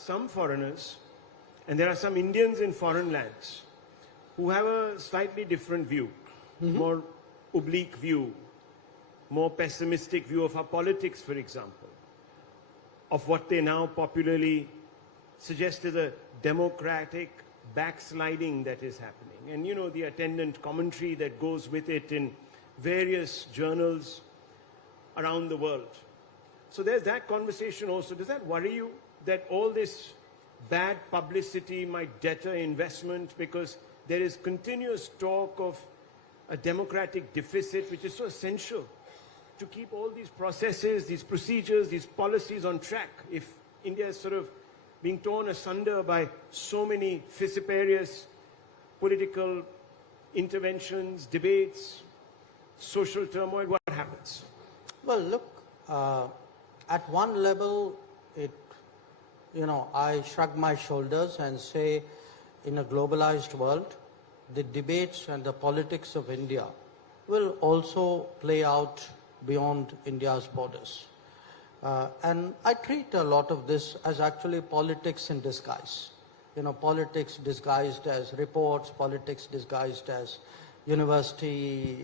some foreigners and there are some Indians in foreign lands who have a slightly different view, more oblique view, more pessimistic view of our politics, for example, of what they now popularly suggest is a democratic backsliding that is happening. And you know, the attendant commentary that goes with it in various journals around the world. So there's that conversation also. Does that worry you, that all this bad publicity might deter investment because there is continuous talk of a democratic deficit, which is so essential to keep all these processes, these procedures, these policies on track? If India is sort of being torn asunder by so many vociferous political interventions, debates, social turmoil, what happens? Well, look, at one level, I shrug my shoulders and say, in a globalized world, the debates and the politics of India will also play out beyond India's borders. And I treat a lot of this as actually politics in disguise. Politics disguised as reports, politics disguised as university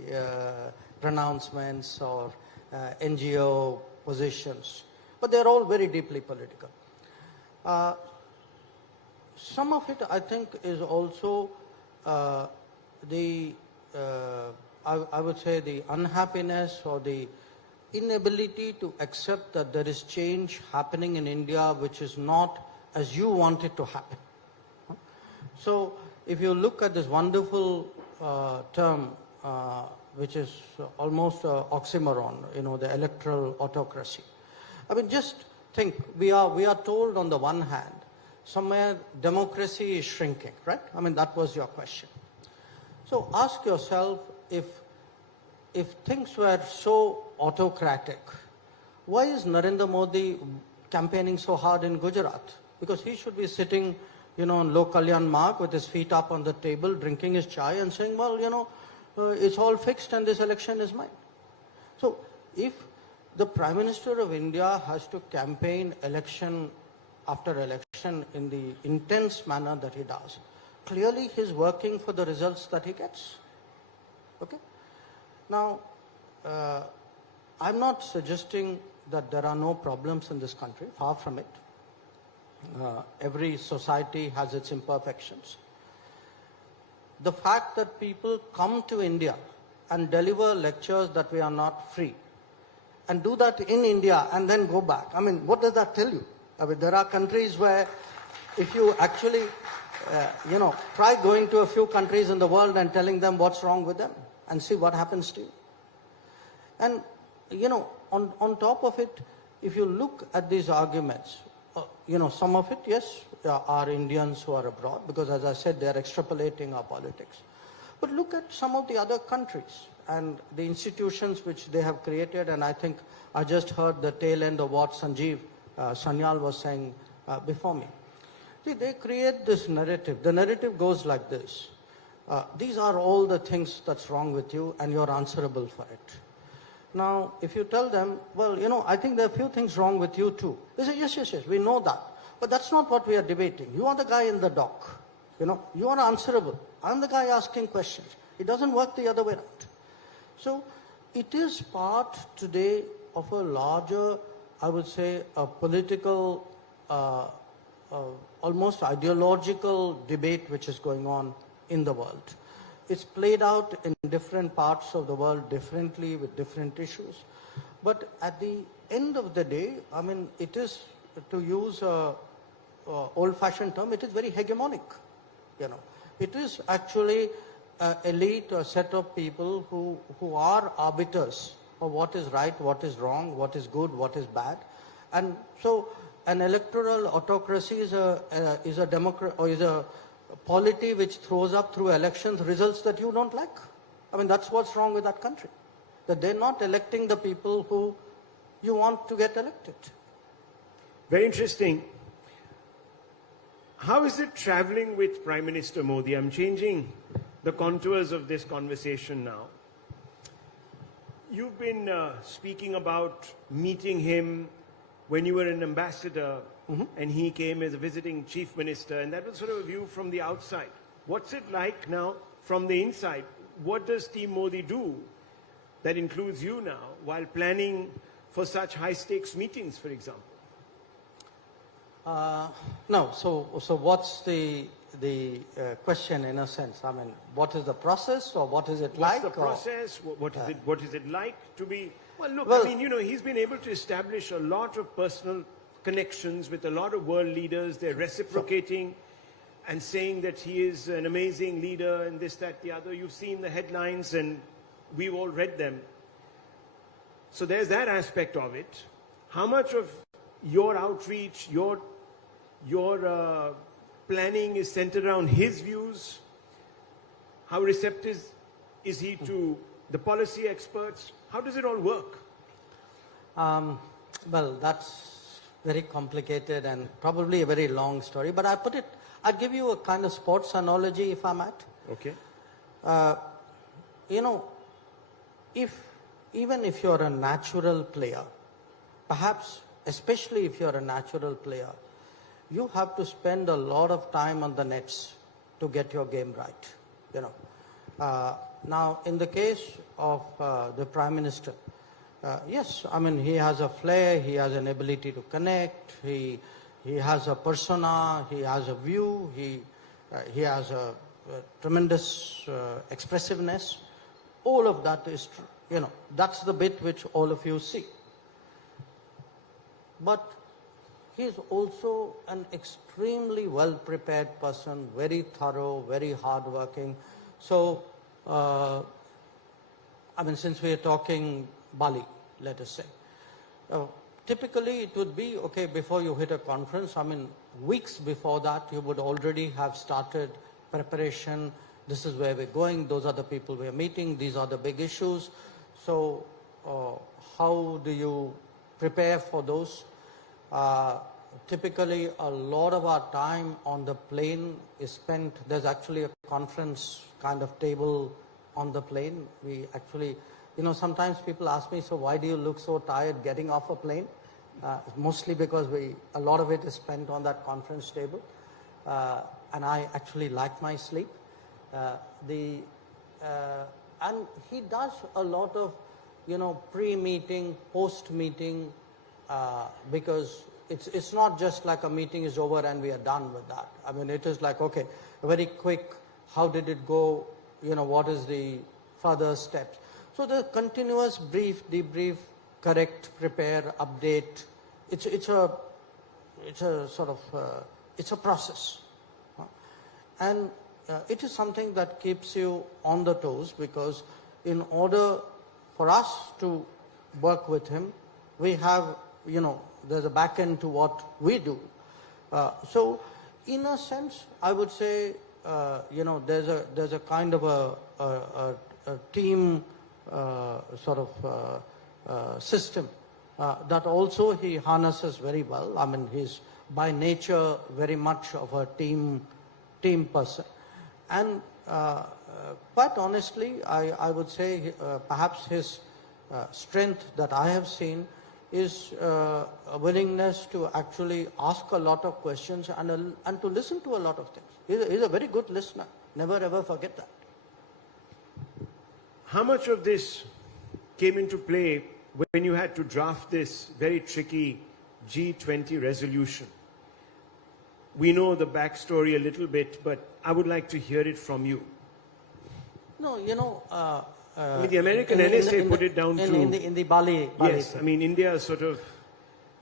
pronouncements or NGO positions. But they're all very deeply political. Some of it, I think, is also I would say the unhappiness or the inability to accept that there is change happening in India which is not as you want it to happen. So if you look at this wonderful term which is almost an oxymoron, the electoral autocracy. I mean, just think, we are told on the one hand, somewhere democracy is shrinking, right? I mean, that was your question. So ask yourself, if things were so autocratic, why is Narendra Modi campaigning so hard in Gujarat? Because he should be sitting, on Lok Kalyan Marg with his feet up on the table, drinking his chai and saying, well, it's all fixed and this election is mine. So if the Prime Minister of India has to campaign election after election in the intense manner that he does, clearly he's working for the results that he gets. Okay? Now, I'm not suggesting that there are no problems in this country, far from it. Every society has its imperfections. The fact that people come to India and deliver lectures that we are not free, and do that in India and then go back, I mean, what does that tell you? I mean, there are countries where if you actually, try going to a few countries in the world and telling them what's wrong with them and see what happens to you. And, on top of it, if you look at these arguments, some of it, yes, are Indians who are abroad, because as I said, they're extrapolating our politics. But look at some of the other countries and the institutions which they have created, and I think I just heard the tail end of what Sanjeev Sanyal was saying before me. See, they create this narrative. The narrative goes like this. These are all the things that's wrong with you and you're answerable for it. Now, if you tell them, well, I think there are a few things wrong with you too. They say, yes, we know that. But that's not what we are debating. You are the guy in the dock. You are answerable. I'm the guy asking questions. It doesn't work the other way around. So it is part today of a larger, I would say, a political, almost ideological debate which is going on in the world. It's played out in different parts of the world differently with different issues. But at the end of the day, I mean, it is, to use an old-fashioned term, it is very hegemonic. It is actually an elite, a set of people who are arbiters of what is right, what is wrong, what is good, what is bad. And so an electoral autocracy is a polity which throws up through elections results that you don't like. I mean, that's what's wrong with that country. That they're not electing the people who you want to get elected. Very interesting. How is it traveling with Prime Minister Modi? I'm changing the contours of this conversation now. You've been speaking about meeting him when you were an ambassador and he came as a visiting chief minister, and that was sort of a view from the outside. What's it like now from the inside? What does Team Modi do that includes you now while planning for such high-stakes meetings, for example? No, so what's the question in a sense? I mean, what is the process, or what is it like? What's the process? What is it like to be? Well, look, Well, I mean, you know, he's been able to establish a lot of personal connections with a lot of world leaders. They're reciprocating and saying that he is an amazing leader and this, that, the other. You've seen the headlines and we've all read them. So there's that aspect of it. How much of your outreach, your planning is centered around his views? How receptive is he to the policy experts? How does it all work? Well, that's very complicated and probably a very long story, but I'd give you a kind of sports analogy, if I might. Okay. You know, even if you're a natural player, perhaps especially if you're a natural player, you have to spend a lot of time on the nets to get your game right, you know. Now, in the case of the Prime Minister, yes, I mean, he has a flair, he has an ability to connect, he has a persona, he has a view, he has a tremendous expressiveness. All of that is true, you know, that's the bit which all of you see. But he is also an extremely well-prepared person, very thorough, very hardworking. So, I mean, since we are talking Bali, let us say, typically it would be, okay, before you hit a conference, I mean, weeks before that, you would already have started preparation. This is where we're going, those are the people we're meeting, these are the big issues. So, how do you prepare for those? Typically, a lot of our time on the plane is spent, there's actually a conference kind of table on the plane. We actually, you know, sometimes people ask me, so why do you look so tired getting off a plane? Mostly because a lot of it is spent on that conference table. And I actually like my sleep. And he does a lot of, you know, pre-meeting, post-meeting, because it's not just like a meeting is over and we are done with that. I mean, it is like, okay, very quick, how did it go? You know, what is the further steps? So the continuous brief, debrief, correct, prepare, update, it's a sort of, it's a process. And it is something that keeps you on the toes, because in order for us to work with him, we have, you know, there's a back end to what we do. So in a sense, I would say, you know, there's a kind of a team sort of system that also he harnesses very well. I mean, he's by nature very much of a team person. And quite honestly, I would say perhaps his strength that I have seen is a willingness to actually ask a lot of questions and to listen to a lot of things. He's a very good listener. Never ever forget that. How much of this came into play when you had to draft this very tricky G20 resolution? We know the backstory a little bit, but I would like to hear it from you. No, you know, I mean, the American NSA put it down to... In the Bali Yes, thing. I mean, India is sort of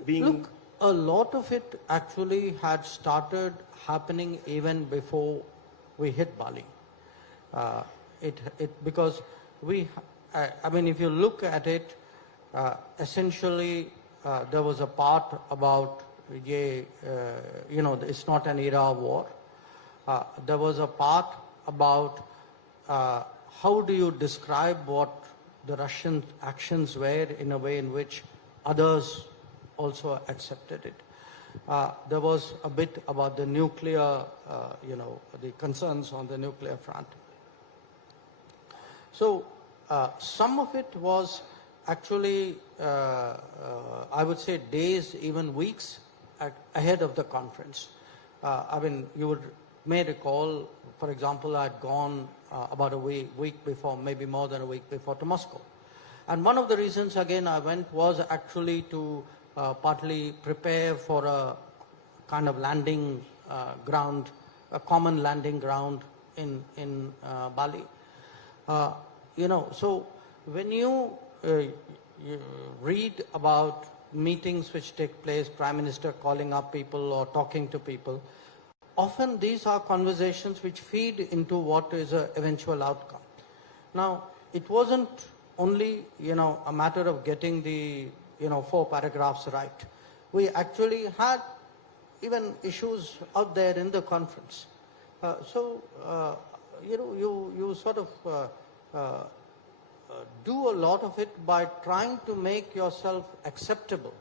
being... Look, a lot of it actually had started happening even before we hit Bali. Because I mean, if you look at it, essentially there was a part about, you know, it's not an era of war. There was a part about how do you describe what the Russian actions were in a way in which others also accepted it. There was a bit about the nuclear, you know, the concerns on the nuclear front. So some of it was actually, I would say days, even weeks ahead of the conference. I mean, you may recall, for example, I had gone about a week before, maybe more than a week before, to Moscow. And one of the reasons, again, I went was actually to partly prepare for a kind of landing ground, a common landing ground in Bali. You know, so when you read about meetings which take place, Prime Minister calling up people or talking to people, often these are conversations which feed into what is an eventual outcome. Now, it wasn't only, you know, a matter of getting the, you know, 4 paragraphs right. We actually had even issues out there in the conference. You know, you sort of do a lot of it by trying to make yourself acceptable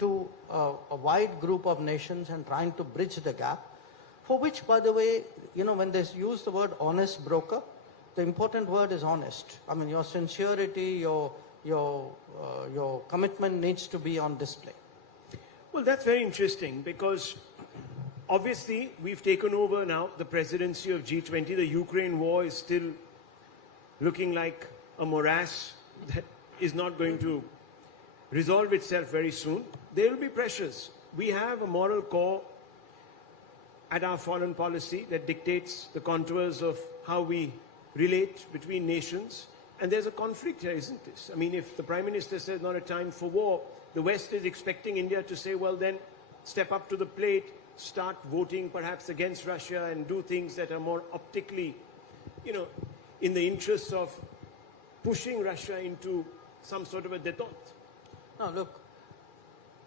to a wide group of nations and trying to bridge the gap, for which, by the way, you know, when they use the word honest broker, the important word is honest. I mean, your sincerity, your commitment needs to be on display. Well, that's very interesting because obviously we've taken over now the presidency of G20. The Ukraine war is still looking like a morass that is not going to resolve itself very soon. There will be pressures. We have a moral core at our foreign policy that dictates the contours of how we relate between nations. And there's a conflict here, isn't this? I mean, if the Prime Minister says not a time for war, the West is expecting India to say, well, then step up to the plate, start voting perhaps against Russia and do things that are more optically, you know, in the interests of pushing Russia into some sort of a détente. Now, look,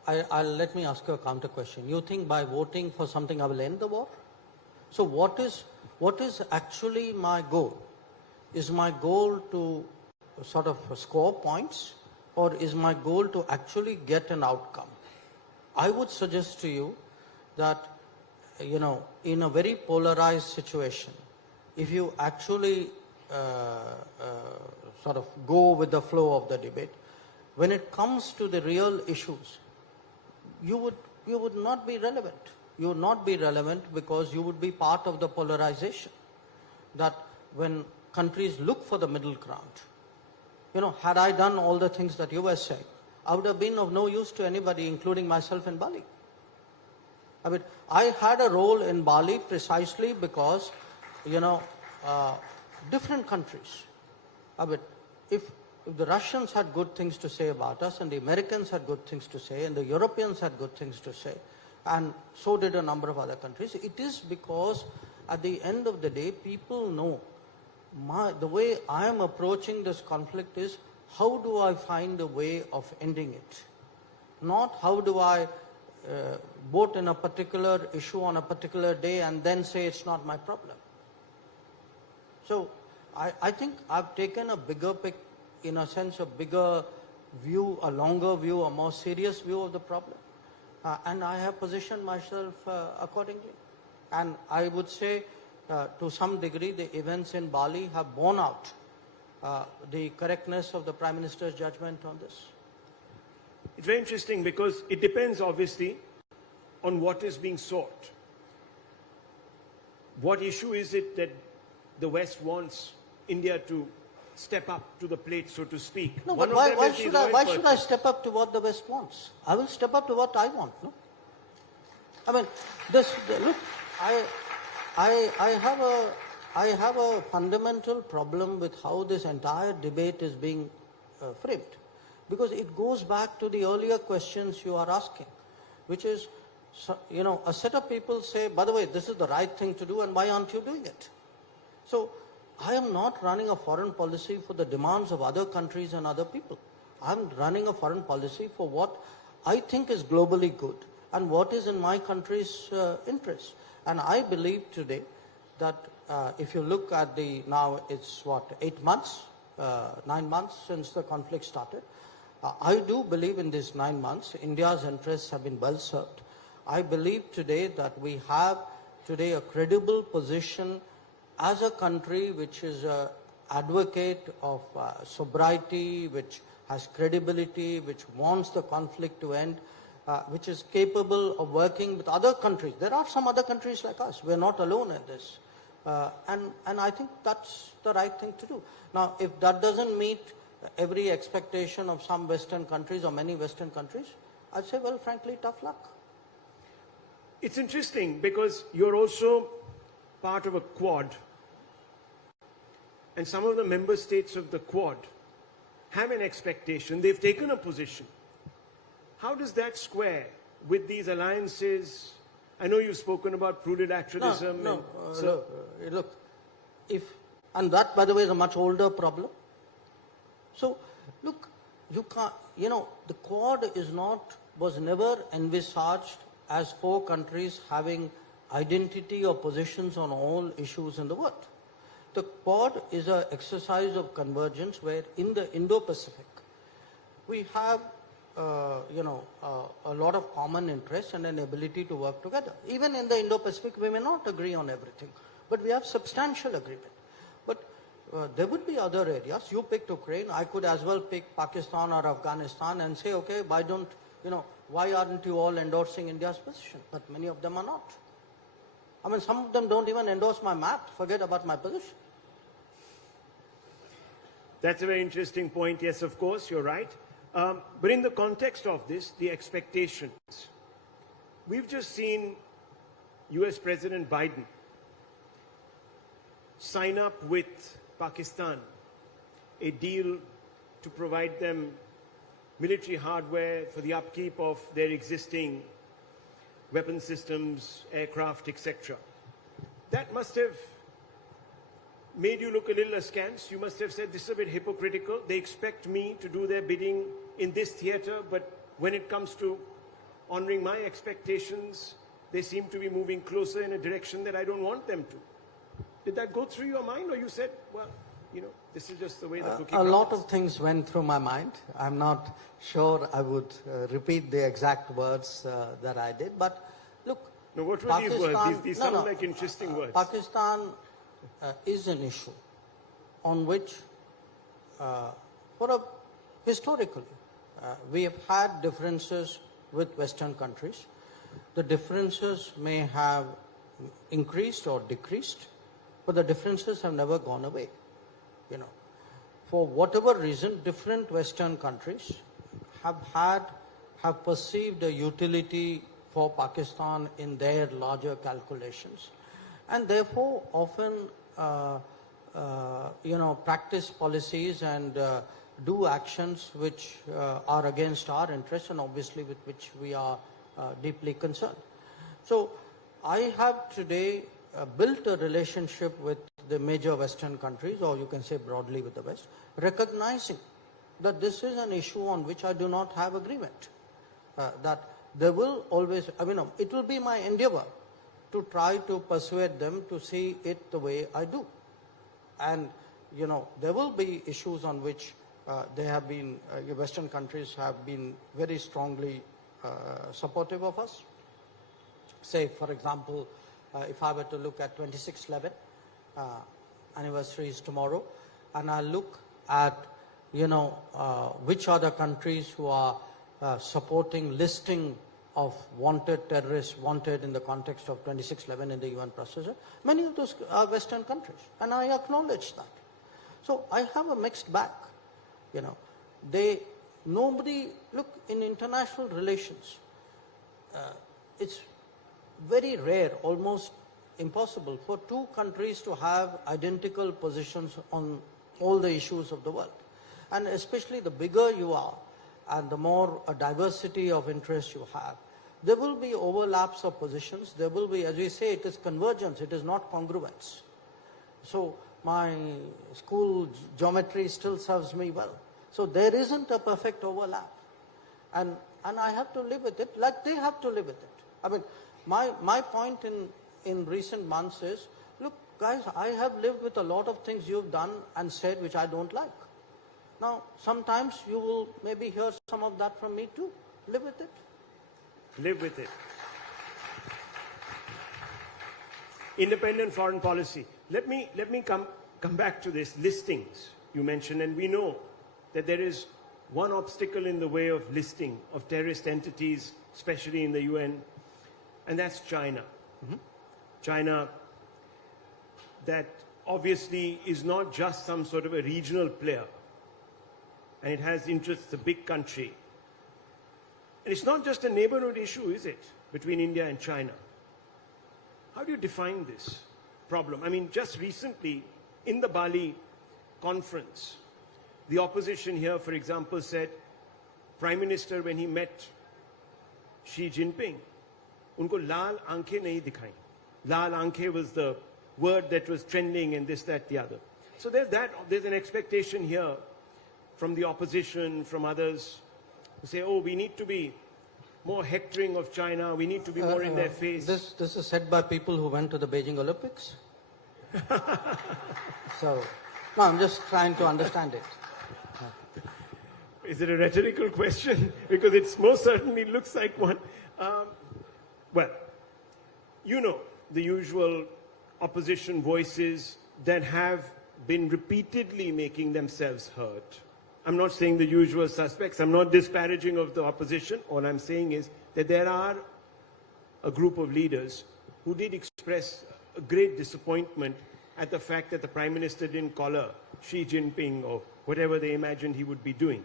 let me ask you a counter question. You think by voting for something I will end the war? So what is actually my goal? Is my goal to sort of score points, or is my goal to actually get an outcome? I would suggest to you that, you know, in a very polarized situation, if you actually sort of go with the flow of the debate, when it comes to the real issues, you would not be relevant. You would not be relevant because you would be part of the polarization. That when countries look for the middle ground, you know, had I done all the things that you were saying, I would have been of no use to anybody, including myself in Bali. I mean, I had a role in Bali precisely because, you know, different countries. I mean, if the Russians had good things to say about us, and the Americans had good things to say, and the Europeans had good things to say, and so did a number of other countries, it is because at the end of the day, people know the way I am approaching this conflict is, how do I find a way of ending it? Not how do I vote in a particular issue on a particular day and then say it's not my problem. So I think I've taken a bigger in a sense, a bigger view, a longer view, a more serious view of the problem. And I have positioned myself accordingly. And I would say, to some degree, the events in Bali have borne out the correctness of the Prime Minister's judgment on this. It's very interesting because it depends, obviously, on what is being sought. What issue is it that the West wants India to step up to the plate, so to speak? No, but why should I step up to what the West wants? I will step up to what I want, no? I mean, look, I have a fundamental problem with how this entire debate is being framed, because it goes back to the earlier questions you are asking, which is, you know, a set of people say, by the way, this is the right thing to do, and why aren't you doing it? So I am not running a foreign policy for the demands of other countries and other people. I'm running a foreign policy for what I think is globally good and what is in my country's interest. And I believe today that if you look at now it's what, 8 months, 9 months since the conflict started. I do believe in these 9 months, India's interests have been well served. I believe today that we have today a credible position as a country which is an advocate of sobriety, which has credibility, which wants the conflict to end. which is capable of working with other countries. There are some other countries like us. We're not alone in this. And I think that's the right thing to do. Now, if that doesn't meet every expectation of some Western countries or many Western countries, I'd say, well, frankly, tough luck. It's interesting because you're also part of a Quad, and some of the member states of the Quad have an expectation. They've taken a position. How does that square with these alliances? I know you've spoken about plurilateralism. Look, and that, by the way, is a much older problem. So, look, you can't, the Quad was never envisaged as 4 countries having identity or positions on all issues in the world. The Quad is an exercise of convergence where in the Indo-Pacific, we have, a lot of common interests and an ability to work together. Even in the Indo-Pacific, we may not agree on everything, but we have substantial agreement. But there would be other areas. You picked Ukraine. I could as well pick Pakistan or Afghanistan and say, okay, why aren't you all endorsing India's position? But many of them are not. I mean, some of them don't even endorse my map. Forget about my position. That's a very interesting point. Yes, of course, you're right. But in the context of this, the expectations, we've just seen US President Biden sign up with Pakistan a deal to provide them military hardware for the upkeep of their existing weapon systems, aircraft, etc. That must have made you look a little askance. You must have said, this is a bit hypocritical. They expect me to do their bidding in this theater, but when it comes to honoring my expectations, they seem to be moving closer in a direction that I don't want them to. Did that go through your mind, or you said, well, this is just the way the cookie A lot crumbles? of things went through my mind. I'm not sure I would repeat the exact words that I did, but look. No, what were these words? These sound like interesting words. Pakistan is an issue on which, historically, we have had differences with Western countries. The differences may have increased or decreased, but the differences have never gone away. For whatever reason, different Western countries have perceived a utility for Pakistan in their larger calculations, and therefore often practice policies and do actions which are against our interests and obviously with which we are deeply concerned. So I have today built a relationship with the major Western countries, or you can say broadly with the West, recognizing that this is an issue on which I do not have agreement. That there will always, it will be my endeavor to try to persuade them to see it the way I do. And, there will be issues on which they have been, Western countries have been very strongly supportive of us. Say, for example, if I were to look at 26/11, anniversary is tomorrow, and I look at, which are the countries who are supporting listing of wanted terrorists, wanted in the context of 26/11 in the UN procedure, many of those are Western countries, and I acknowledge that. So I have a mixed bag. Look, in international relations, it's very rare, almost impossible for 2 countries to have identical positions on all the issues of the world. And especially the bigger you are and the more a diversity of interests you have, there will be overlaps of positions. There will be, as we say, it is convergence, it is not congruence. So my school geometry still serves me well. So there isn't a perfect overlap. And I have to live with it like they have to live with it. My point in recent months is, look, guys, I have lived with a lot of things you've done and said which I don't like. Now, sometimes you will maybe hear some of that from me too. Live with it. Live with it. Independent foreign policy. Let me come back to this listings you mentioned, and we know that there is one obstacle in the way of listing of terrorist entities, especially in the UN, and that's China. China, that obviously is not just some sort of a regional player, and it has interests, a big country. And it's not just a neighborhood issue, is it, between India and China? How do you define this problem? I mean, just recently, in the Bali conference, the opposition here, for example, said, Prime Minister, when he met Xi Jinping, unko laal aankhein nahi dikhain. Laal aankhein was the word that was trending and this, that, the other. So there's an expectation here from the opposition, from others, who say, oh, we need to be more hectoring of China, we need to be more in their face. This is said by people who went to the Beijing Olympics. So, no, I'm just trying to understand it. Is it a rhetorical question? Because it most certainly looks like one. Well, you know the usual opposition voices that have been repeatedly making themselves heard. I'm not saying the usual suspects. I'm not disparaging of the opposition. All I'm saying is that there are a group of leaders who did express a great disappointment at the fact that the Prime Minister didn't collar Xi Jinping or whatever they imagined he would be doing.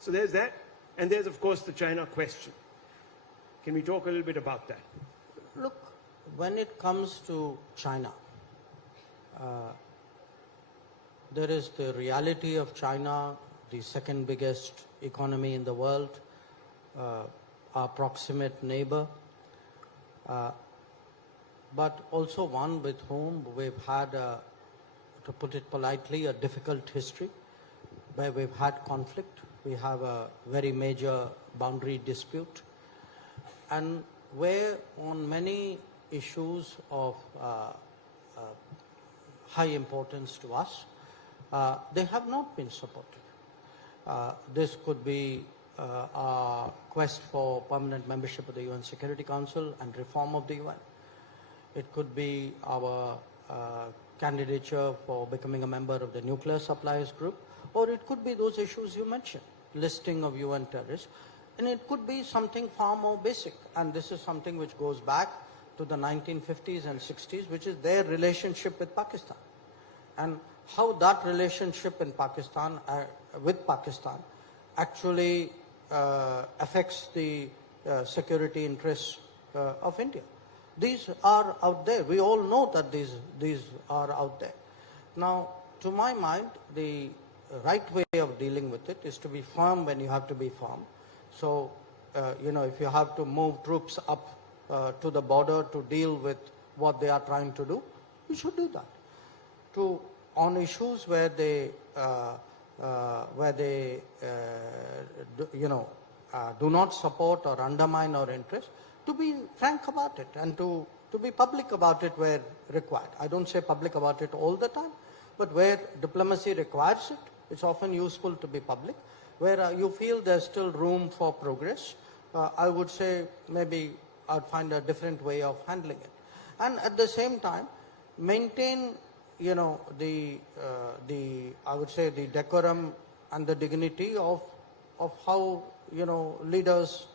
So there's that. And there's, of course, the China question. Can we talk a little bit about that? Look, when it comes to China, there is the reality of China, the second biggest economy in the world, our proximate neighbor, but also one with whom we've had, to put it politely, a difficult history, where we've had conflict. We have a very major boundary dispute, and where on many issues of high importance to us, they have not been supported. This could be our quest for permanent membership of the UN Security Council and reform of the UN. It could be our candidature for becoming a member of the Nuclear Suppliers Group, or it could be those issues you mentioned, listing of UN terrorists, and it could be something far more basic. And this is something which goes back to the 1950s and 60s, which is their relationship with Pakistan. And how that relationship in Pakistan, with Pakistan, actually affects the security interests of India. These are out there. We all know that these are out there. Now, to my mind, the right way of dealing with it is to be firm when you have to be firm. So, if you have to move troops up to the border to deal with what they are trying to do, you should do that. On issues where they do not support or undermine our interests, to be frank about it and to be public about it where required. I don't say public about it all the time, but where diplomacy requires it, it's often useful to be public. Where you feel there's still room for progress, I would say maybe I'd find a different way of handling it. And at the same time, maintain the I would say the decorum and the dignity of how leaders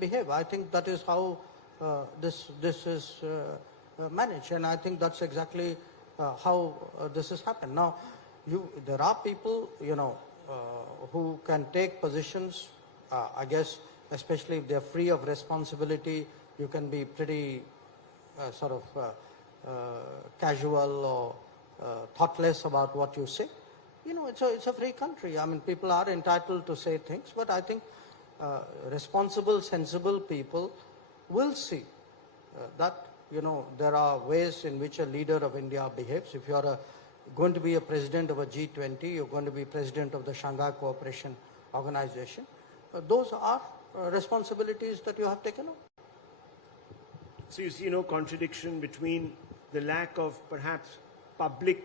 behave. I think that is how this is managed, and I think that's exactly how this has happened. Now, there are people who can take positions. I guess, especially if they're free of responsibility, you can be pretty casual or thoughtless about what you say. It's a free country. I mean, people are entitled to say things, but I think responsible, sensible people will see that, there are ways in which a leader of India behaves. If you are going to be a president of a G20, you're going to be president of the Shanghai Cooperation Organization. Those are responsibilities that you have taken on. So you see no contradiction between the lack of perhaps public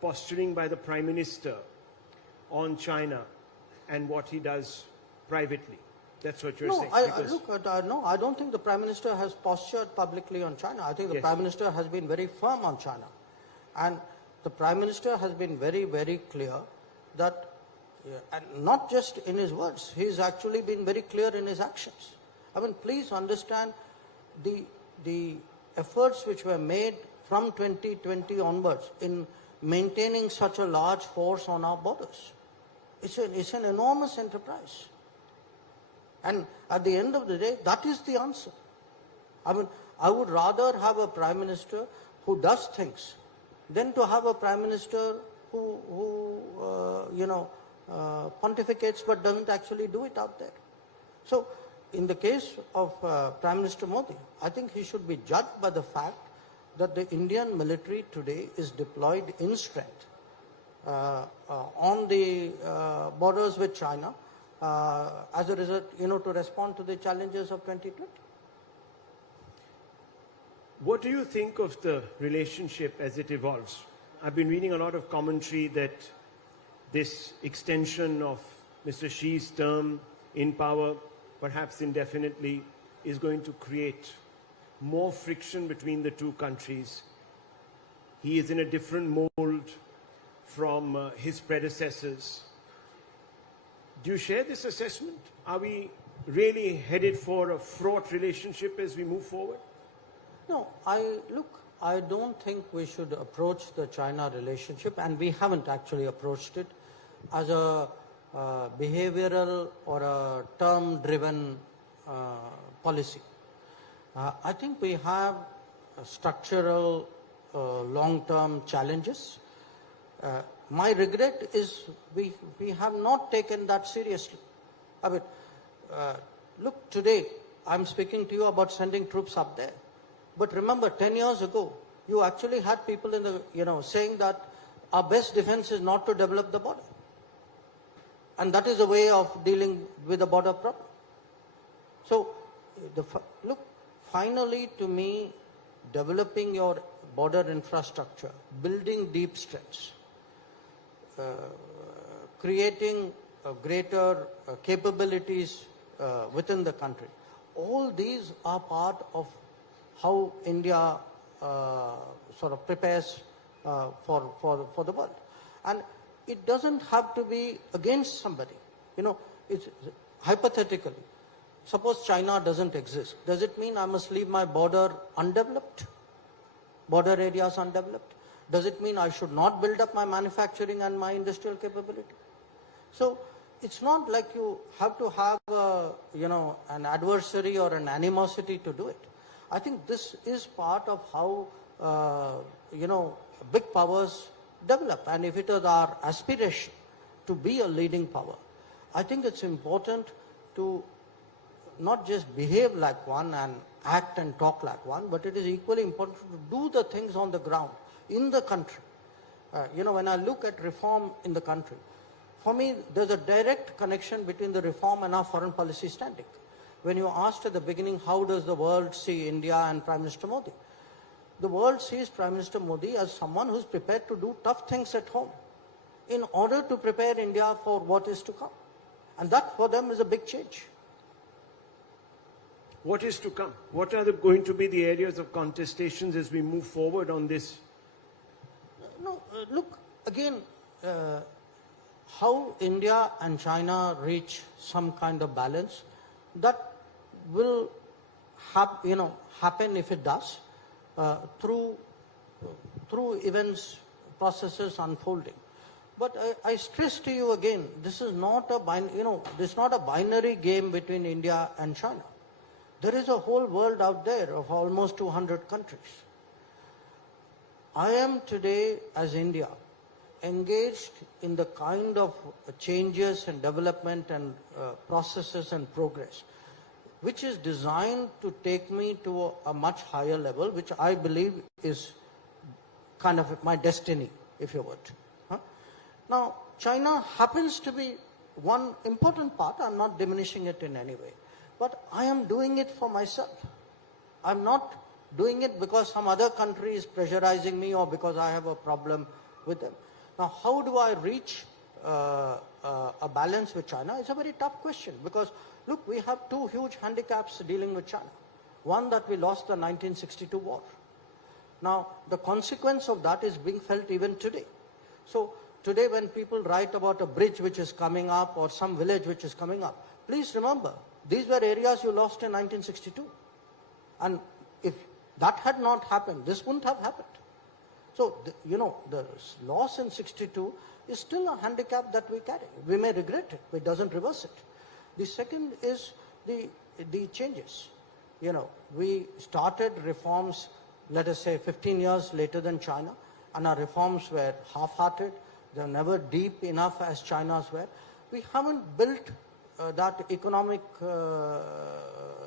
posturing by the Prime Minister on China and what he does privately. That's what you're saying. No, I don't think the Prime Minister has postured publicly on China. I think the Prime Minister has been very firm on China. And the Prime Minister has been very, very clear that and not just in his words, he's actually been very clear in his actions. I mean, please understand the efforts which were made from 2020 onwards in maintaining such a large force on our borders. It's an enormous enterprise. And at the end of the day, that is the answer. I mean, I would rather have a prime minister who does things than to have a prime minister who pontificates but doesn't actually do it out there. So, in the case of Prime Minister Modi, I think he should be judged by the fact that the Indian military today is deployed in strength on the borders with China as a result, to respond to the challenges of 2020. What do you think of the relationship as it evolves? I've been reading a lot of commentary that this extension of Mr. Xi's term in power, perhaps indefinitely, is going to create more friction between the two countries. He is in a different mold from his predecessors. Do you share this assessment? Are we really headed for a fraught relationship as we move forward? No, I don't think we should approach the China relationship, and we haven't actually approached it as a behavioral or a term-driven policy. I think we have structural long-term challenges. My regret is we have not taken that seriously. I mean, look, today I'm speaking to you about sending troops up there. But remember, 10 years ago, you actually had people in the, saying that our best defense is not to develop the border. And that is a way of dealing with the border problem. So, look, finally to me, developing your border infrastructure, building deep strengths, creating greater capabilities within the country, all these are part of how India sort of prepares for the world. And it doesn't have to be against somebody. It's hypothetically. Suppose China doesn't exist. Does it mean I must leave my border undeveloped? Border areas undeveloped? Does it mean I should not build up my manufacturing and my industrial capability? So it's not like you have to have an adversary or an animosity to do it. I think this is part of how big powers develop, and if it is our aspiration to be a leading power, I think it's important to not just behave like one and act and talk like one, but it is equally important to do the things on the ground, in the country. When I look at reform in the country, for me, there's a direct connection between the reform and our foreign policy standing. When you asked at the beginning, how does the world see India and Prime Minister Modi? The world sees Prime Minister Modi as someone who's prepared to do tough things at home in order to prepare India for what is to come. And that for them is a big change. What is to come? What are going to be the areas of contestations as we move forward on this? Look, again, how India and China reach some kind of balance, that will happen if it does, through events, processes unfolding. But I stress to you again, this is not a binary game between India and China. There is a whole world out there of almost 200 countries. I am today, as India, engaged in the kind of changes and development and processes and progress, which is designed to take me to a much higher level, which I believe is kind of my destiny, if you would. Now, China happens to be one important part. I'm not diminishing it in any way. But I am doing it for myself. I'm not doing it because some other country is pressurizing me or because I have a problem with them. Now, how do I reach a balance with China? It's a very tough question because, look, we have two huge handicaps dealing with China. One, that we lost the 1962 war. Now, the consequence of that is being felt even today. So, Today when people write about a bridge which is coming up or some village which is coming up, please remember, these were areas you lost in 1962. And if that had not happened, this wouldn't have happened. So, the loss in 62 is still a handicap that we carry. We may regret it, but it doesn't reverse it. The second is the changes. We started reforms, let us say, 15 years later than China, and our reforms were half-hearted. They were never deep enough as China's were. We haven't built that economic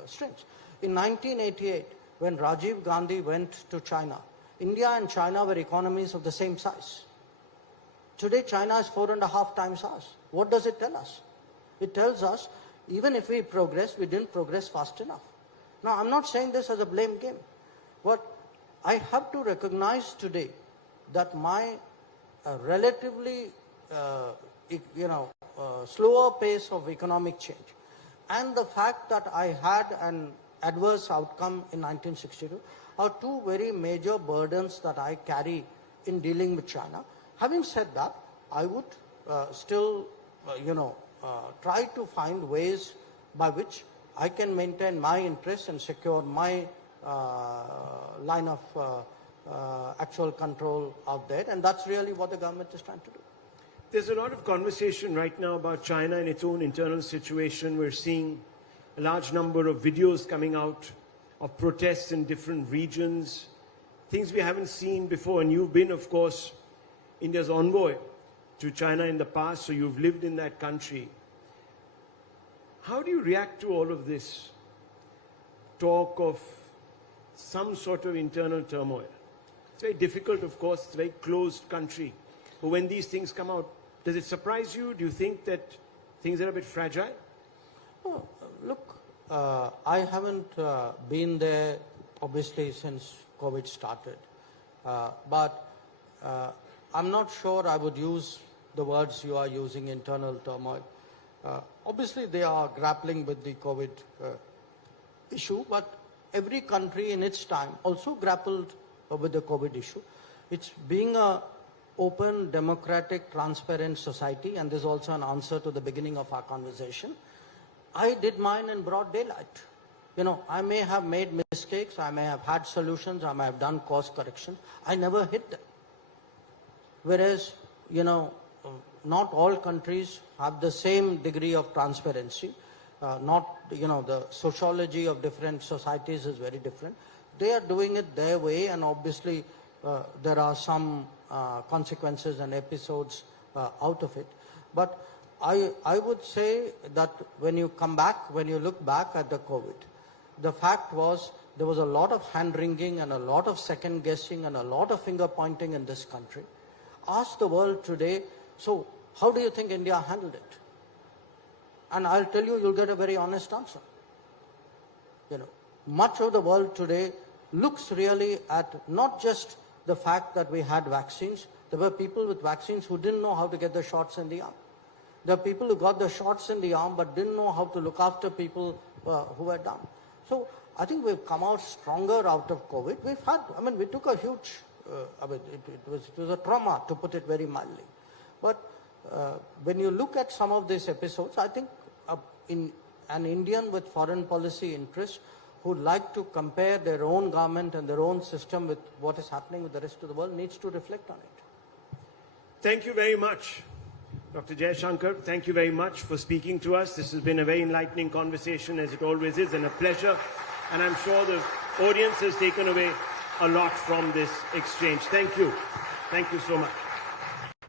strength. In 1988, when Rajiv Gandhi went to China, India and China were economies of the same size. Today, China is 4.5 times ours. What does it tell us? It tells us, even if we progress, we didn't progress fast enough. Now, I'm not saying this as a blame game, but I have to recognize today that my relatively, slower pace of economic change and the fact that I had an adverse outcome in 1962 are two very major burdens that I carry in dealing with China. Having said that, I would still, try to find ways by which I can maintain my interests and secure my line of actual control out there. And that's really what the government is trying to do. There's a lot of conversation right now about China and its own internal situation. We're seeing a large number of videos coming out of protests in different regions, things we haven't seen before. And you've been, of course, India's envoy to China in the past, so you've lived in that country. How do you react to all of this talk of some sort of internal turmoil? It's very difficult, of course, it's a very closed country. But when these things come out, does it surprise you? Do you think that things are a bit fragile? Oh, look, I haven't been there, obviously, since COVID started. But I'm not sure I would use the words you are using, internal turmoil. Obviously, they are grappling with the COVID issue, but every country in its time also grappled with the COVID issue. It's being a open, democratic, transparent society, and there's also an answer to the beginning of our conversation. I did mine in broad daylight. I may have made mistakes, I may have had solutions, I may have done course correction. I never hid them. Whereas, not all countries have the same degree of transparency. The sociology of different societies is very different. They are doing it their way, and obviously there are some consequences and episodes out of it. But I would say that when you look back at the COVID, the fact was there was a lot of hand-wringing and a lot of second-guessing and a lot of finger-pointing in this country. Ask the world today, so how do you think India handled it? And I'll tell you, you'll get a very honest answer. Much of the world today looks really at not just the fact that we had vaccines. There were people with vaccines who didn't know how to get the shots in the arm. There are people who got the shots in the arm but didn't know how to look after people who were down. So I think we've come out stronger out of COVID. We took a huge, it was a trauma, to put it very mildly. But when you look at some of these episodes, I think an Indian with foreign policy interests who'd like to compare their own government and their own system with what is happening with the rest of the world needs to reflect on it. Thank you very much, Dr. Jaishankar. Thank you very much for speaking to us. This has been a very enlightening conversation, as it always is, and a pleasure. And I'm sure the audience has taken away a lot from this exchange. Thank you. Thank you so much.